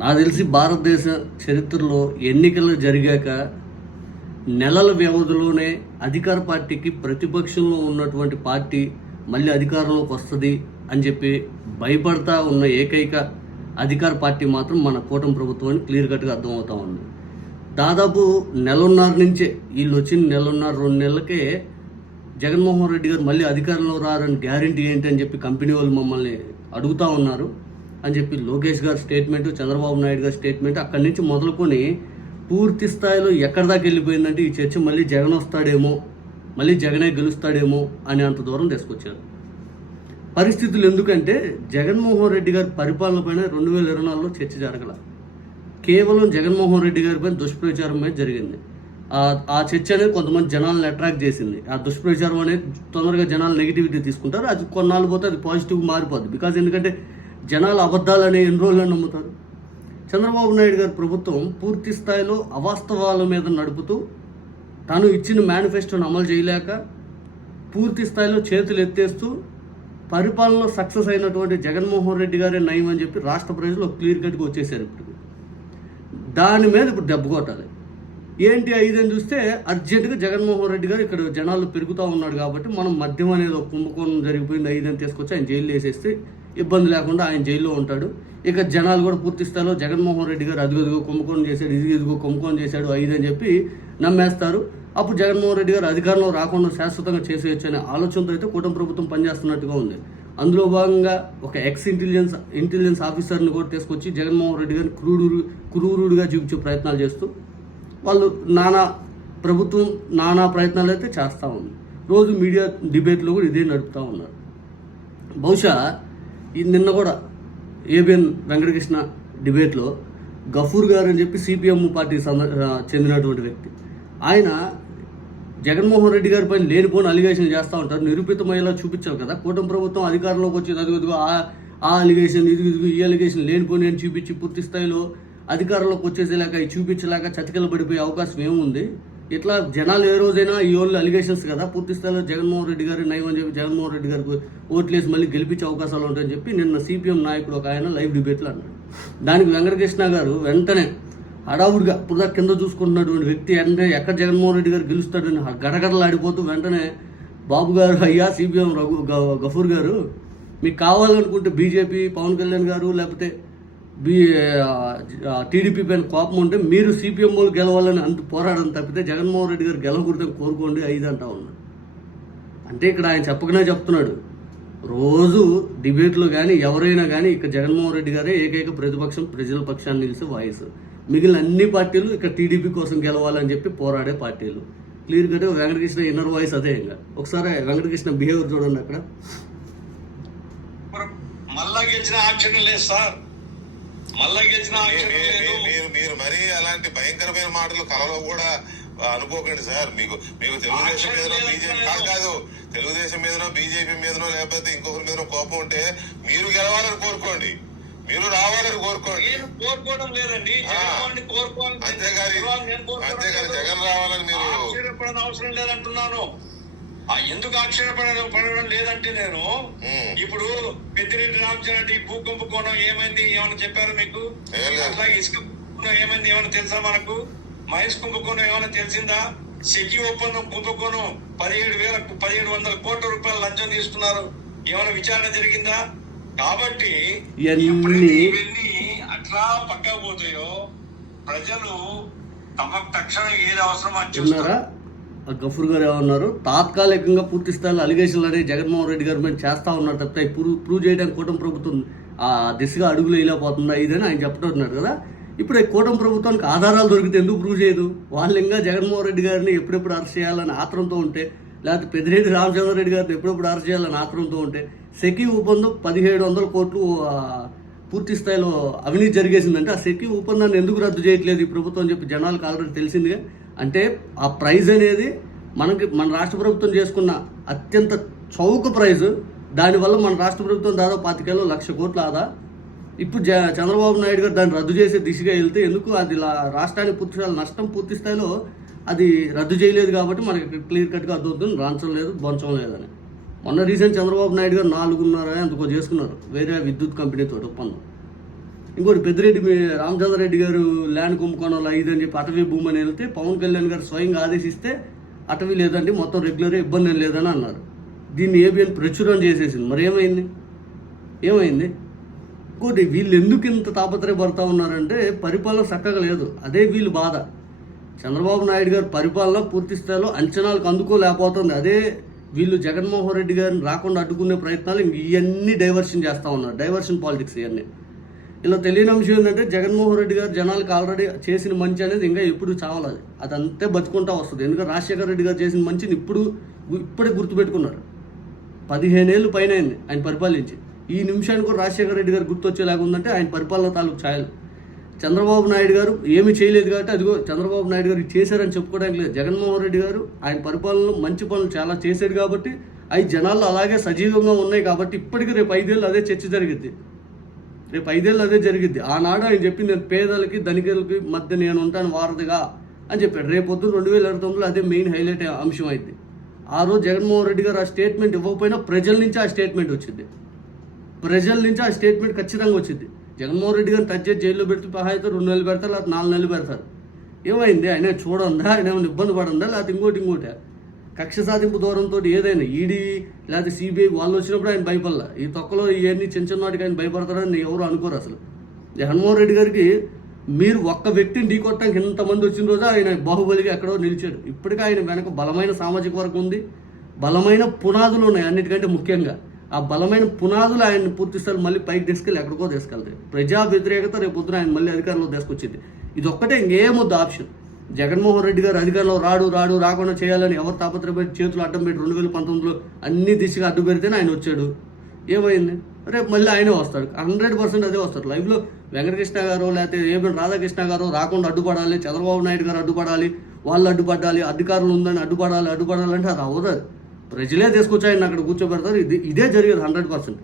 నాకు తెలిసి భారతదేశ చరిత్రలో ఎన్నికలు జరిగాక నెలల వ్యవధిలోనే అధికార పార్టీకి ప్రతిపక్షంలో ఉన్నటువంటి పార్టీ మళ్ళీ అధికారంలోకి వస్తుంది అని చెప్పి భయపడతా ఉన్న ఏకైక అధికార పార్టీ మాత్రం మన కూటమి ప్రభుత్వాన్ని క్లియర్ కట్గా అర్థమవుతా ఉంది. దాదాపు నెలన్నర నుంచే వీళ్ళు వచ్చిన నెలన్నర రెండు నెలలకే జగన్మోహన్ రెడ్డి గారు మళ్ళీ అధికారంలో రారని గ్యారంటీ ఏంటి అని చెప్పి కంపెనీ వాళ్ళు మమ్మల్ని అడుగుతా ఉన్నారు. అని చెప్పి లోకేష్ గారి స్టేట్మెంట్ చంద్రబాబు నాయుడు గారి స్టేట్మెంట్ అక్కడి నుంచి మొదలుకొని పూర్తి స్థాయిలో ఎక్కడ దాకా వెళ్ళిపోయిందంటే ఈ చర్చ మళ్ళీ జగన్ వస్తాడేమో మళ్ళీ జగనే గెలుస్తాడేమో అని అంత దూరం తీసుకొచ్చారు. పరిస్థితులు ఎందుకంటే జగన్మోహన్ రెడ్డి గారి పరిపాలన పైన రెండు వేల ఇరవై నాలుగులో చర్చ జరగల. కేవలం జగన్మోహన్ రెడ్డి గారి పైన దుష్ప్రచారం మీద జరిగింది. ఆ- ఆ చర్చ అనేది కొంతమంది జనాలను అట్రాక్ట్ చేసింది. ఆ దుష్ప్రచారం అనేది తొందరగా జనాలు నెగిటివిటీ తీసుకుంటారు. అది కొన్నాళ్ళు పోతే అది పాజిటివ్ మారిపోద్ది. బికాజ్ ఎందుకంటే జనాలు అబద్ధాలనే ఎన్ని రోజులు నమ్ముతారు? చంద్రబాబు నాయుడు గారి ప్రభుత్వం పూర్తి స్థాయిలో అవాస్తవాల మీద నడుపుతూ తాను ఇచ్చిన మేనిఫెస్టోను అమలు చేయలేక పూర్తి స్థాయిలో చేతులు ఎత్తేస్తూ పరిపాలనలో సక్సెస్ అయినటువంటి జగన్మోహన్ రెడ్డి గారే నయం అని చెప్పి రాష్ట్ర ప్రజలు ఒక క్లియర్ కట్గా వచ్చేసారు ఇప్పుడు దాని మీద ఇప్పుడు దెబ్బ కొట్టాలి. ఏంటి ఐదని చూస్తే అర్జెంటుగా జగన్మోహన్ రెడ్డి గారు ఇక్కడ జనాలు పెరుగుతూ ఉన్నాడు కాబట్టి మనం మద్యం అనేది ఒక కుంభకోణం జరిగిపోయింది ఐదని తీసుకొచ్చి ఆయన జైలు వేసేస్తే ఇబ్బంది లేకుండా ఆయన జైల్లో ఉంటాడు. ఇక జనాలు కూడా పూర్తి స్థాయిలో జగన్మోహన్ రెడ్డి గారు అదిగదిగో కుంభకోణం చేశాడు ఇది ఇదిగో కుంభకోణం చేశాడు అయిదని అని చెప్పి నమ్మేస్తారు. అప్పుడు జగన్మోహన్ రెడ్డి గారు అధికారంలో రాకుండా శాశ్వతంగా చేసేయచ్చు అనే ఆలోచనతో అయితే కూటమి ప్రభుత్వం పనిచేస్తున్నట్టుగా ఉంది. అందులో భాగంగా ఒక ఎక్స్ ఇంటెలిజెన్స్ ఇంటెలిజెన్స్ ఆఫీసర్ని కూడా తీసుకొచ్చి జగన్మోహన్ రెడ్డి గారిని క్రూరు క్రూరుడిగా చూపించే ప్రయత్నాలు చేస్తూ వాళ్ళు నానా ప్రభుత్వం నానా ప్రయత్నాలు అయితే చేస్తూ ఉంది. రోజు మీడియా డిబేట్లో కూడా ఇదే నడుపుతూ ఉన్నారు. బహుశా ఈ నిన్న కూడా ఏబిఎన్ వెంకటకృష్ణ డిబేట్లో గఫూర్ గారు అని చెప్పి సిపిఎం పార్టీ సంద- చెందినటువంటి వ్యక్తి. ఆయన జగన్మోహన్ రెడ్డి గారి పైన లేనిపోని అలిగేషన్ చేస్తూ ఉంటారు. నిరూపితమయ్యేలా చూపించాలి కదా. కూటమి ప్రభుత్వం అధికారంలోకి వచ్చి అదిగో ఆ ఆ అలిగేషన్ ఇది ఇదిగో ఈ అలిగేషన్ లేనిపోని అని చూపించి పూర్తి స్థాయిలో అధికారంలోకి వచ్చేసేలాగా ఇది చూపించలేక చతికిల పడిపోయే అవకాశం ఏముంది? ఇట్లా జనాలు ఏ రోజైనా ఈ ఓన్లీ అలిగేషన్స్ కదా పూర్తి స్థాయిలో జగన్మోహన్ రెడ్డి గారి నయం అని చెప్పి జగన్మోహన్ రెడ్డి గారికి ఓట్లేసి మళ్ళీ గెలిపించే అవకాశాలు ఉంటాయని చెప్పి నిన్న సిపిఎం నాయకుడు ఒక ఆయన లైవ్ డిబేట్లో అన్నాడు. దానికి వెంకటకృష్ణ గారు వెంటనే హడావుడిగా ఇప్పుడు దాకా కింద చూసుకుంటున్నటువంటి వ్యక్తి అంటే ఎక్కడ జగన్మోహన్ రెడ్డి గారు గెలుస్తాడని గడగడలాడిపోతూ వెంటనే బాబు గారు అయ్యా సిపిఎం రఘు గ- గఫూర్ గారు మీకు కావాలనుకుంటే బీజేపీ పవన్ కళ్యాణ్ గారు లేకపోతే బీ టీడీపీ పైన కోపం ఉంటే మీరు సిపిఎం వాళ్ళు గెలవాలని అంత పోరాడని తప్పితే జగన్మోహన్ రెడ్డి గారు గెలవకూడదని కోరుకోండి ఐదు అంటా ఉన్నాడు అంటే ఇక్కడ ఆయన చెప్పకనే చెప్తున్నాడు. రోజు డిబేట్లో కానీ ఎవరైనా కానీ ఇక్కడ జగన్మోహన్ రెడ్డి గారే ఏకైక ప్రతిపక్షం ప్రజల పక్షాన్ని నిలిచే వాయిస్. మిగిలిన అన్ని పార్టీలు ఇక్కడ టీడీపీ కోసం గెలవాలని చెప్పి పోరాడే పార్టీలు. క్లియర్ కట్గా వెంకటకృష్ణ ఇన్నర్ వాయిస్ అదే ఇంకా. ఒకసారి వెంకటకృష్ణ బిహేవియర్ చూడండి అక్కడ. మళ్ళా గెలిచిన ఆప్షన్ లేదు సార్. మళ్ళా గెలిచిన మీరు మీరు మరీ అలాంటి భయంకరమైన మాటలు కలలో కూడా అనుకోకండి సార్. మీకు మీకు తెలుగుదేశం మీదనో బీజేపీ కాదు కాదు తెలుగుదేశం మీదనో బీజేపీ మీదనో లేకపోతే ఇంకొకరి మీదనో కోపం ఉంటే మీరు గెలవాలని కోరుకోండి. మీరు రావాలని కోరుకోండి. కోరుకోవడం లేదండి. అంతేగాని అంతేగాని. జగన్ రావాలని మీరు అవసరం లేదంటున్నాను. ఆ ఎందుకు ఆశ్చర్యపడడం పడడం లేదంటే నేను. ఇప్పుడు పెద్దిరెడ్డి రామచంద్ర ఈ భూకంప కోణం ఏమైంది ఏమైనా చెప్పారు మీకు. అట్లా ఇసుక కుంభకోణం ఏమైంది ఏమైనా తెలుసా మనకు? మహేష్ కుంభకోణం ఏమైనా తెలిసిందా? సెకి ఒప్పందం కుంభకోణం పదిహేడు వేల పదిహేడు వందల కోట్ల రూపాయలు లంచం తీసుకున్నారు. ఏమైనా విచారణ జరిగిందా? కాబట్టి ఇవన్నీ- ఎప్పుడైతే ఇవన్నీ అట్లా పక్కకు పోతాయో ప్రజలు తమకు తక్షణం ఏది అవసరమో అది విన్నారా చూస్తారు. గఫూర్ గారు ఏమన్నారు తాత్కాలికంగా పూర్తి స్థాయిలో అలిగేషన్లు అనేవి జగన్మోహన్ రెడ్డి గారి మీద చేస్తూ ఉన్నారు తప్ప ప్రూవ్ ప్రూవ్ చేయడానికి కూటమి ప్రభుత్వం ఆ దిశగా అడుగులు వేయలేకపోతుందా? ఇదని ఆయన చెప్తున్నారు కదా. ఇప్పుడు కూటమి ప్రభుత్వానికి ఆధారాలు దొరికితే ఎందుకు ప్రూవ్ చేయదు? వాళ్ళు ఇంకా జగన్మోహన్ రెడ్డి గారిని ఎప్పుడెప్పుడు అరెస్ట్ చేయాలని ఆత్రంతో ఉంటే లేకపోతే పెద్దిరెడ్డి రామచంద్రరెడ్డి గారిని ఎప్పుడెప్పుడు అరెస్ట్ చేయాలని ఆత్రంతో ఉంటే సెకీ ఒప్పందం పదిహేడు వందల కోట్లు పూర్తి స్థాయిలో అవినీతి జరిగేసిందంటే ఆ సెకీ ఒప్పందాన్ని ఎందుకు రద్దు చేయట్లేదు ఈ ప్రభుత్వం అని చెప్పి జనాలకు ఆల్రెడీ తెలిసిందిగా అంటే ఆ ప్రైజ్ అనేది మనకి మన రాష్ట్ర ప్రభుత్వం చేసుకున్న అత్యంత చౌక ప్రైజ్. దానివల్ల మన రాష్ట్ర ప్రభుత్వం దాదాపు పాతికేళ్ళు లక్ష కోట్ల ఆదా. ఇప్పుడు జ చంద్రబాబు నాయుడు గారు దాన్ని రద్దు చేసే దిశగా వెళ్తే ఎందుకు అది రాష్ట్రానికి పూర్తి నష్టం పూర్తి స్థాయిలో అది రద్దు చేయలేదు కాబట్టి మనకి క్లియర్ కట్గా అర్థమవుతుంది రాంచం లేదు బొంచం లేదని. మొన్న రీసెంట్ చంద్రబాబు నాయుడు గారు నాలుగున్నర ఎందుకో చేసుకున్నారు వేరే విద్యుత్ కంపెనీతో ఒప్పందం. ఇంకోటి పెద్దిరెడ్డి రామచంద్రరెడ్డి గారు ల్యాండ్ కుంభకోణంలో ఐదు అని చెప్పి అటవీ భూమి అని వెళ్తే పవన్ కళ్యాణ్ గారు స్వయంగా ఆదేశిస్తే అటవీ లేదండి మొత్తం రెగ్యులర్ ఇబ్బంది ఏం లేదని అన్నారు. దీన్ని ఏబిఎన్ ప్రచురం చేసేసింది. మరి ఏమైంది? ఏమైంది? ఇంకోటి వీళ్ళు ఎందుకు ఇంత తాపత్రయపడతా ఉన్నారంటే పరిపాలన చక్కగా లేదు. అదే వీళ్ళు బాధ. చంద్రబాబు నాయుడు గారి పరిపాలన పూర్తి స్థాయిలో అంచనాలకు అందుకోలేకపోతుంది. అదే వీళ్ళు జగన్మోహన్ రెడ్డి గారిని రాకుండా అడ్డుకునే ప్రయత్నాలు ఇంక ఇవన్నీ డైవర్షన్ చేస్తూ ఉన్నారు. డైవర్షన్ పాలిటిక్స్ ఇవన్నీ ఇలా తెలియని అంశం ఏంటంటే జగన్మోహన్ రెడ్డి గారు జనాలకు ఆల్రెడీ చేసిన మంచి అనేది ఇంకా ఎప్పుడు చావాలి అది. అంతే బతుకుంటా వస్తుంది. ఎందుకంటే రాజశేఖర రెడ్డి గారు చేసిన మంచిని ఇప్పుడు ఇప్పుడే గుర్తుపెట్టుకున్నారు. పదిహేనేళ్ళు పైన అయింది ఆయన పరిపాలించి. ఈ నిమిషానికి కూడా రాజశేఖర రెడ్డి గారు గుర్తొచ్చేలాగా ఉందంటే ఆయన పరిపాలన తాలూకు ఛాయలు. చంద్రబాబు నాయుడు గారు ఏమీ చేయలేదు కాబట్టి అదిగో చంద్రబాబు నాయుడు గారు ఇది చేశారని చెప్పుకోవడానికి లేదు. జగన్మోహన్ రెడ్డి గారు ఆయన పరిపాలనలో మంచి పనులు చాలా చేశారు కాబట్టి అవి జనాల్లో అలాగే సజీవంగా ఉన్నాయి కాబట్టి ఇప్పటికీ రేపు ఐదేళ్ళు అదే చర్చ జరిగింది రేపు ఐదేళ్ళు అదే జరిగింది ఆనాడు ఆయన చెప్పింది నేను పేదలకి ధనికులకి మధ్య నేను ఉంటాను వారధిగా అని చెప్పాడు. రేపు పొద్దున్న రెండు వేల ఇరవై తొమ్మిదిలో అదే మెయిన్ హైలైట్ అంశం అయింది. ఆ రోజు జగన్మోహన్ రెడ్డి గారు ఆ స్టేట్మెంట్ ఇవ్వకపోయినా ప్రజల నుంచి ఆ స్టేట్మెంట్ వచ్చింది. ప్రజల నుంచి ఆ స్టేట్మెంట్ ఖచ్చితంగా వచ్చింది. జగన్మోహన్ రెడ్డి గారిని టచ్ చేసి జైల్లో పెడితే పహాయితే రెండు నెలలు పెడతారు లేకపోతే నాలుగు నెలలు పెడతారు. ఏమైంది? ఆయన చూడందా? ఆయన ఏమైనా ఇబ్బంది పడందా? లేకపోతే ఇంకోటి ఇంకోటి? కక్ష సాధింపు దూరంతో ఏదైనా ఈడీ లేకపోతే సిబిఐ వాళ్ళు వచ్చినప్పుడు ఆయన భయపడలా. ఈ తొక్కలో ఇవన్నీ చిన్న చిన్నవాటికి ఆయన భయపడతారని ఎవరు అనుకోరు అసలు. జగన్మోహన్ రెడ్డి గారికి మీరు ఒక్క వ్యక్తిని ఢీకొట్టడానికి ఇంతమంది వచ్చిన రోజు ఆయన బాహుబలిగా ఎక్కడో నిలిచాడు. ఇప్పటికీ ఆయన వెనక బలమైన సామాజిక వర్గం ఉంది. బలమైన పునాదులు ఉన్నాయి అన్నిటికంటే ముఖ్యంగా. ఆ బలమైన పునాదులు ఆయన పూర్తిస్తారు మళ్ళీ పైకి తీసుకెళ్ళి ఎక్కడికో తీసుకెళ్తాయి. ప్రజా వ్యతిరేకత రేపు పొద్దున ఆయన మళ్ళీ అధికారంలో తీసుకొచ్చింది. ఇది ఒక్కటే ఇంకేమొద్దు ఆప్షన్. జగన్మోహన్ రెడ్డి గారు అధికారంలో రాడు రాడు రాకుండా చేయాలని ఎవరు తాపత్రయపడి చేతులు అడ్డం పెట్టి రెండు వేల పంతొమ్మిదిలో అన్ని దిశగా అడ్డు పెడితేనే ఆయన వచ్చాడు. ఏమైంది? రేపు మళ్ళీ ఆయనే వస్తాడు. హండ్రెడ్ పర్సెంట్ అదే వస్తారు లైఫ్లో వెంకటకృష్ణ గారు లేకపోతే ఏమైనా రాధాకృష్ణ గారు రాకుండా అడ్డుపడాలి చంద్రబాబు నాయుడు గారు అడ్డుపడాలి వాళ్ళు అడ్డుపడాలి అధికారులు ఉందని అడ్డుపడాలి అడ్డుపడాలంటే అది అవ్వదు. ప్రజలే తీసుకొచ్చి ఆయన అక్కడ కూర్చోబెడతారు. ఇది ఇదే జరిగేది హండ్రెడ్ పర్సెంట్.